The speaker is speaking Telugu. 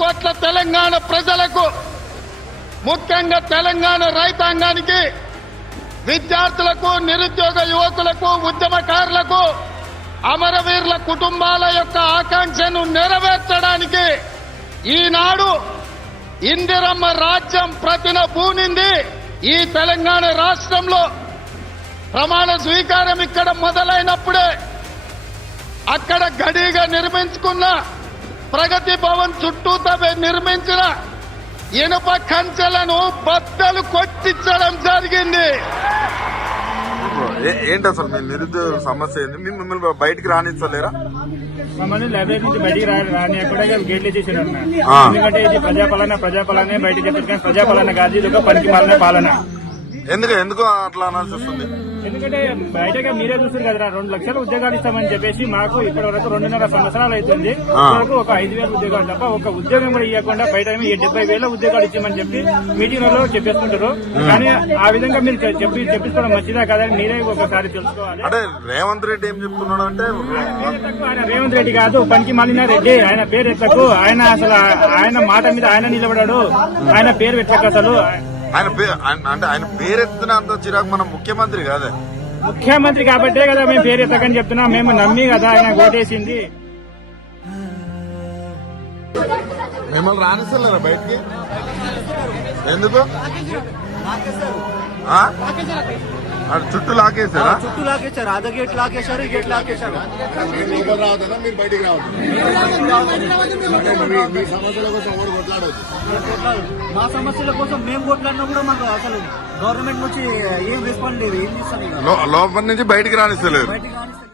కోట్ల తెలంగాణ ప్రజలకు, ముఖ్యంగా తెలంగాణ రైతాంగానికి, విద్యార్థులకు, నిరుద్యోగ యువకులకు, ఉద్యమకారులకు, అమరవీరుల కుటుంబాల యొక్క ఆకాంక్షను నెరవేర్చడానికి ఈనాడు ఇందిరమ్మ రాజ్యం ప్రతిన పూనింది. ఈ తెలంగాణ రాష్ట్రంలో ప్రమాణ స్వీకారం ఇక్కడ మొదలైనప్పుడే అక్కడ గడిగా నిర్మించుకున్న ప్రగతి భవన్ చుట్టూతో నిర్మించిన ఇనుప కంచెలను బద్దలు కొట్టించడం జరిగింది. ఏంటి అసలు మీ నిరుద్యోగ సమస్య ఏంది? మిమ్మల్ని బయటికి రానిస్తలేరా? మమ్మల్ని లైబ్రరీ నుంచి బయటికి రానియకుండా గేట్లు చేసిన ఎందుకంటే ఇది ప్రజాపాలనే బయటకు చెప్పారు, కానీ ప్రజాపాలన కాదు, ఇది ఒక పనికి మాలిన పాలన. ఎందుకు అట్లా అనాల్సి వస్తుంది? ఎందుకంటే బయటగా మీరే చూస్తారు కదా, 2 లక్షల ఉద్యోగాలు ఇస్తామని చెప్పేసి మాకు ఇప్పటి వరకు 2.5 సంవత్సరాలు అవుతుంది. వరకు ఒక 5,000 ఉద్యోగాలు తప్ప ఒక ఉద్యోగం కూడా ఇవ్వకుండా బయట 70,000 ఉద్యోగాలు ఇచ్చామని చెప్పి మీటింగ్లలో చెప్పేస్తుంటారు. కానీ ఆ విధంగా మీరు చెప్పించుకోవడం మంచిదా కదా, మీరే ఒకసారి తెలుసుకోవాలి. అంటే రేవంత్ రెడ్డి ఏం చెప్తున్నాడు అంటే, ఆయన రేవంత్ రెడ్డి కాదు, పనికి మాలిన రెడ్డి. ఆయన పేరు ఎత్తకు, ఆయన అసలు ఆయన మాట మీద ఆయన నిలబడాడు. ఆయన పేరు ఎత్తకు అసలు. ఆయన పేరెత్తినంత చిరాకు మన ముఖ్యమంత్రి కాదే. ముఖ్యమంత్రి కాబట్టే కదా మేము పేరు ఎత్తకని చెప్తున్నాం. మేము నమ్మి కదా ఆయన ఓటేసింది. మిమ్మల్ని రానిస్తలేరా బయటికి? ఎందుకు? చుట్టూ లాకేసారా? చుట్టూ లాకేశారు. అదే గేట్ లాకేశారు, ఈ గేట్ లాకేశారు. రావద్దా? మీరు బయటికి రావద్దు. మీ సమస్యల కోసం ఎవరు కొట్లాడవచ్చు? మా సమస్యల కోసం మేము కొట్లాడినా కూడా మాకు అసలు గవర్నమెంట్ నుంచి ఏం రెస్పాండ్ లేదు. ఏం చేస్తాం? లోపల నుంచి బయటికి రానిస్తలేదు. బయటికి రానిస్తలేదు.